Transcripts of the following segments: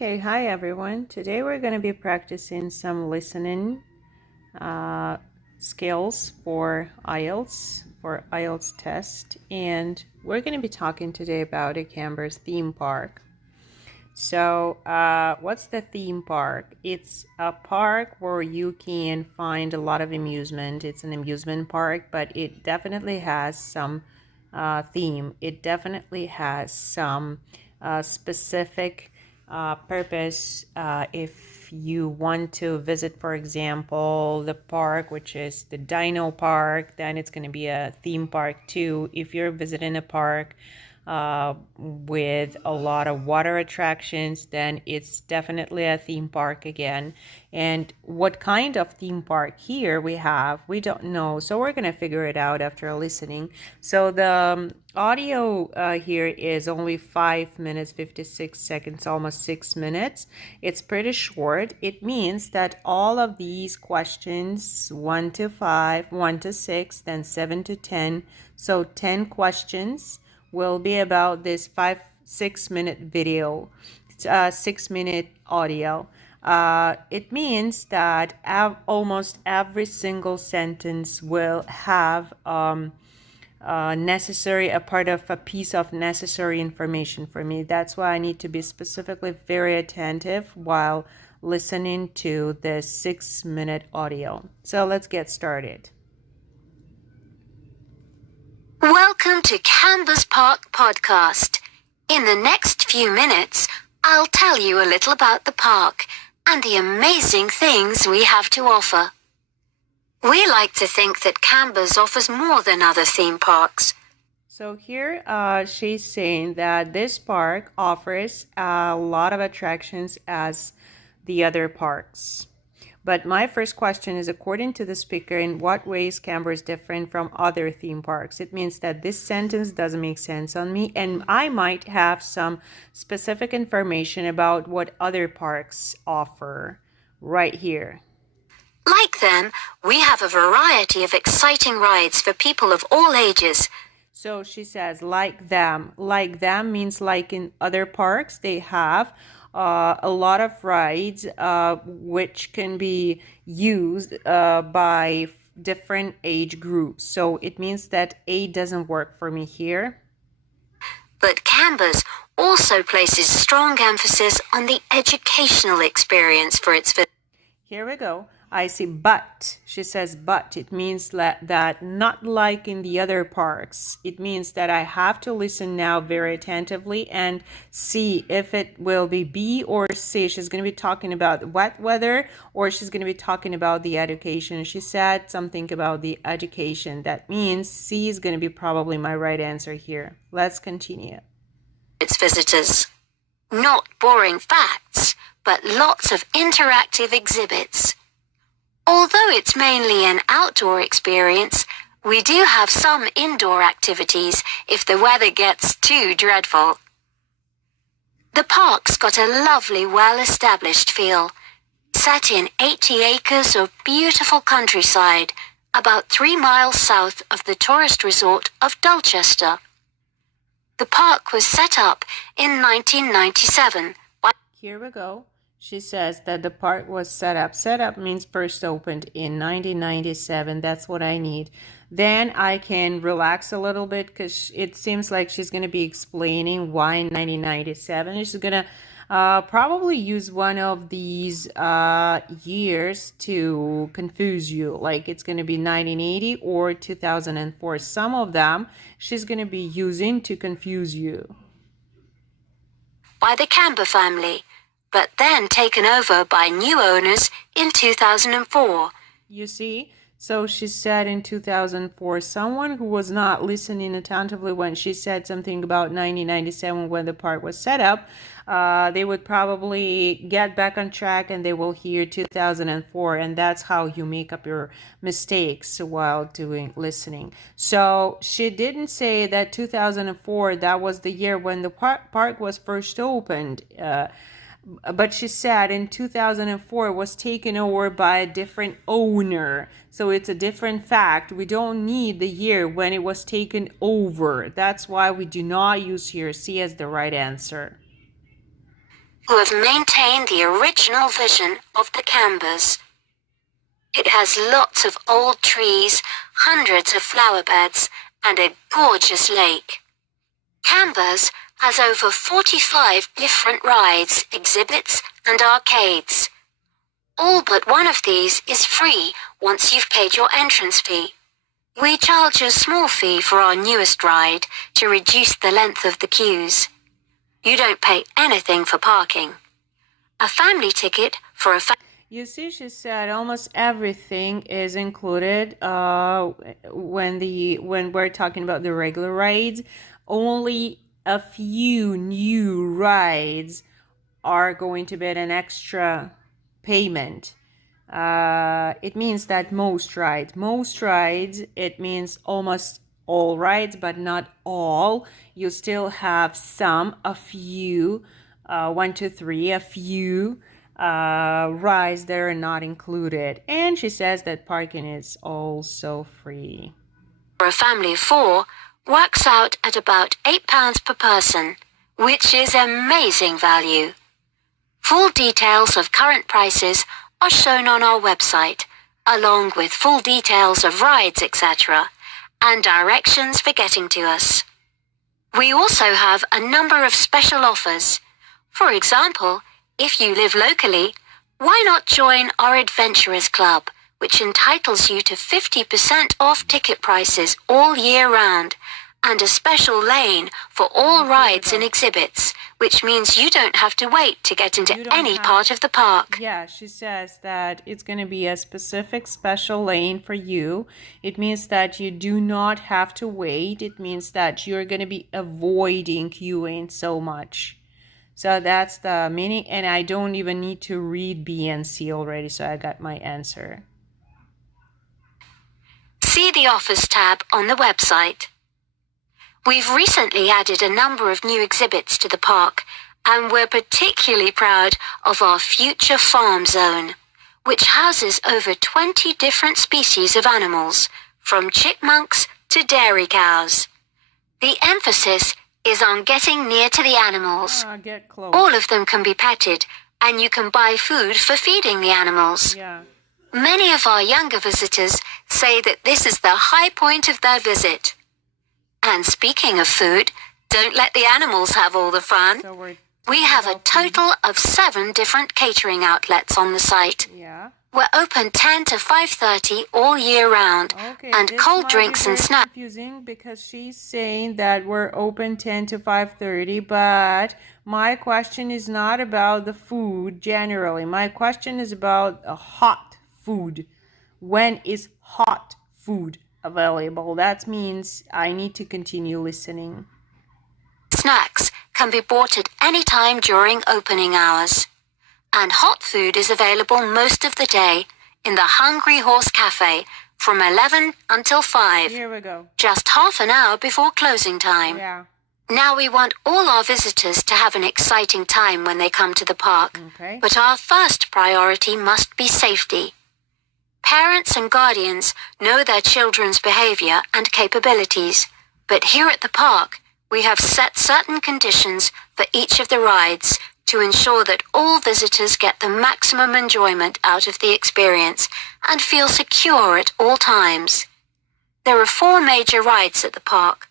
Okay, hi everyone. Today we're going to be practicing some listening skills for IELTS test, and we're going to be talking today about a Canberra's theme park. So, what's the theme park? It's a park where you can find a lot of amusement. It's an amusement park, but it definitely has some theme. It definitely has some specific purpose. If you want to visit, for example, the park, which is the Dino Park, then it's going to be a theme park too. If you're visiting a park with a lot of water attractions, then it's definitely a theme park again. And what kind of theme park here we don't know. So we're going to figure it out after listening. So the audio here is only 5 minutes, 56 seconds, almost 6 minutes. It's pretty short. It means that all of these questions, 1 to 5, 1 to 6, then 7 to 10. So 10 questions will be about this 6 minute video, 6 minute audio. It means that almost every single sentence will have a part of a piece of necessary information for me. That's why I need to be specifically very attentive while listening to the 6 minute audio. So let's get started. Welcome to Canberra's Park Podcast. In the next few minutes, I'll tell you a little about the park and the amazing things we have to offer. We like to think that Canberra's offers more than other theme parks. So here she's saying that this park offers a lot of attractions as the other parks. But my first question is, according to the speaker, in what ways Canberra is different from other theme parks? It means that this sentence doesn't make sense on me, and I might have some specific information about what other parks offer right here. Like them, we have a variety of exciting rides for people of all ages. So she says, like them. Like them means like in other parks, they have a lot of rides which can be used by different age groups. So it means that A doesn't work for me here. But Canberra's also places strong emphasis on the educational experience for its visitors. Here we go. I see but. She says but. It means that not like in the other parks. It means that I have to listen now very attentively and see if it will be B or C. She's going to be talking about wet weather, or she's going to be talking about the education. She said something about the education. That means C is going to be probably my right answer here. Let's continue. Its visitors. Not boring facts, but lots of interactive exhibits. Although it's mainly an outdoor experience, we do have some indoor activities if the weather gets too dreadful. The park's got a lovely, well-established feel, set in 80 acres of beautiful countryside, about 3 miles south of the tourist resort of Dulchester. The park was set up in 1997. Here we go. She says that the park was set up. Set up means first opened in 1997. That's what I need. Then I can relax a little bit because it seems like she's going to be explaining why 1997. She's going to probably use one of these years to confuse you. Like it's going to be 1980 or 2004. Some of them she's going to be using to confuse you. By the Canberra family, but then taken over by new owners in 2004. You see? So she said in 2004, someone who was not listening attentively when she said something about 1997 when the park was set up, they would probably get back on track and they will hear 2004, and that's how you make up your mistakes while doing listening. So she didn't say that 2004, that was the year when the park was first opened. But she said in 2004 it was taken over by a different owner. So it's a different fact. We don't need the year when it was taken over. That's why we do not use here C as the right answer. who have maintained the original vision of the Canberras. It has lots of old trees, hundreds of flower beds, and a gorgeous lake. Canberras has over 45 different rides, exhibits, and arcades. All but one of these is free once you've paid your entrance fee. We charge a small fee for our newest ride to reduce the length of the queues. You don't pay anything for parking. A family ticket for a You see, she said almost everything is included when we're talking about the regular rides. Only a few new rides are going to be at an extra payment. It means that most rides, it means almost all rides, but not all. You still have a few, 1, 2, 3, a few rides that are not included. And she says that parking is also free. For a family of 4, works out at about £8 per person, which is amazing value. Full details of current prices are shown on our website, along with full details of rides, etc., and directions for getting to us. We also have a number of special offers. For example, if you live locally, why not join our Adventurers Club, which entitles you to 50% off ticket prices all year round, and a special lane for all rides and exhibits, which means you don't have to wait to get into any part of the park. Yeah, she says that it's going to be a specific special lane for you. It means that you do not have to wait. It means that you're going to be avoiding queuing so much. So that's the meaning, and I don't even need to read B and C already, so I got my answer. See the Offers tab on the website. We've recently added a number of new exhibits to the park, and we're particularly proud of our Future Farm Zone, which houses over 20 different species of animals, from chipmunks to dairy cows. The emphasis is on getting near to the animals. Get close. All of them can be petted, and you can buy food for feeding the animals. Yeah. Many of our younger visitors say that this is the high point of their visit. And speaking of food, don't let the animals have all the fun. So we have a total of 7 different catering outlets on the site. Yeah. We're open 10 to 5:30 all year round, Okay, and cold drinks and snacks. Confusing because she's saying that we're open 10 to 5:30, but my question is not about the food generally. My question is about hot food. When is hot food available? That means I need to continue listening. Snacks can be bought at any time during opening hours. And hot food is available most of the day in the Hungry Horse Cafe from 11 until 5. Here we go. Just half an hour before closing time. Yeah. Now we want all our visitors to have an exciting time when they come to the park. Okay. But our first priority must be safety. Parents and guardians know their children's behavior and capabilities, but here at the park, we have set certain conditions for each of the rides to ensure that all visitors get the maximum enjoyment out of the experience and feel secure at all times. There are 4 major rides at the park.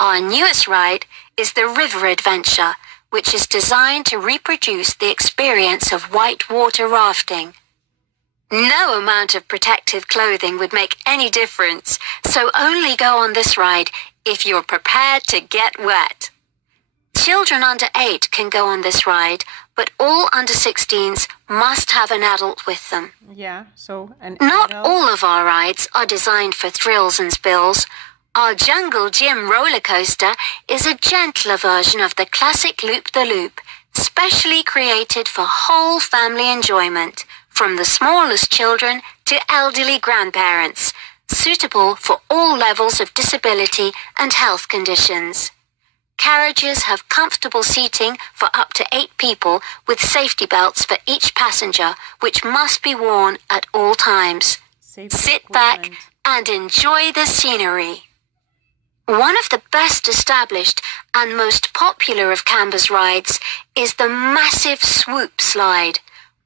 Our newest ride is the River Adventure, which is designed to reproduce the experience of whitewater rafting. No amount of protective clothing would make any difference, so only go on this ride if you're prepared to get wet. Children under 8 can go on this ride, but all under 16s must have an adult with them. Yeah, so Not all of our rides are designed for thrills and spills. Our Jungle Gym roller coaster is a gentler version of the classic Loop-the-Loop, specially created for whole family enjoyment, from the smallest children to elderly grandparents, suitable for all levels of disability and health conditions. Carriages have comfortable seating for up to 8 people with safety belts for each passenger, which must be worn at all times. Sit back and enjoy the scenery. One of the best established and most popular of Canberra's rides is the massive swoop slide.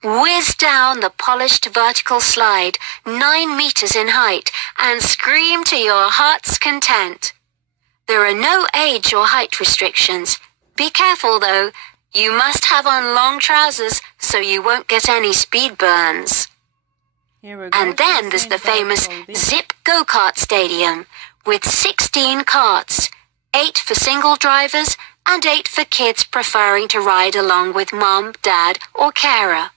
Whiz down the polished vertical slide 9 meters in height and scream to your heart's content. There are no age or height restrictions. Be careful though, you must have on long trousers so you won't get any speed burns. Here we go. And then there's the famous Zip Go-Kart Stadium with 16 karts, 8 for single drivers and 8 for kids preferring to ride along with mom, dad or carer.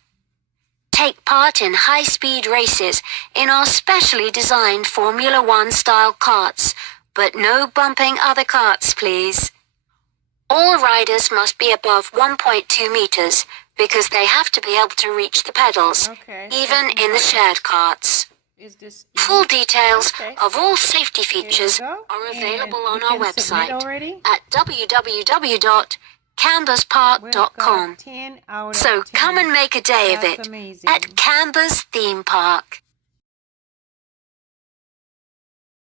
Take part in high-speed races in our specially designed Formula One style karts, but no bumping other karts, please. All riders must be above 1.2 meters because they have to be able to reach the pedals, even in the shared karts. Full details of all safety features are available on our website at www.canberraspark.com. So come and make a day of it at Canberra's Theme Park.